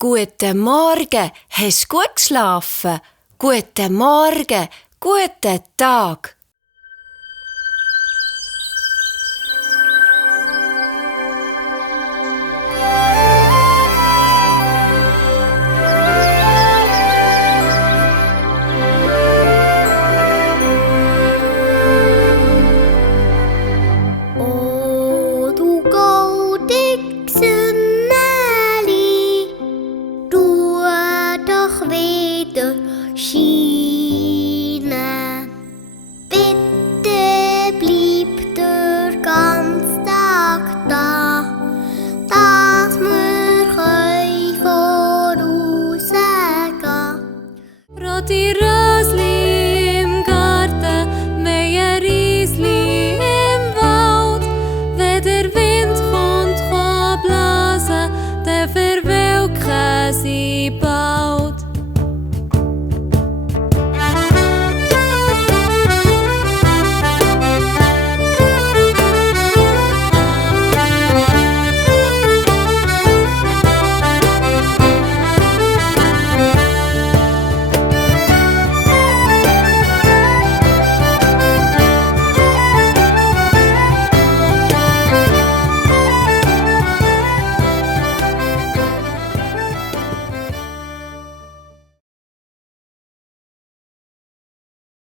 Guten Morgen, hast du gut geschlafen? Guten Morgen, guten Tag. O du goldig Sonneli, du doch wieder scheinen. Bitte bleib der ganze Tag da, dass wir vorausgehen können.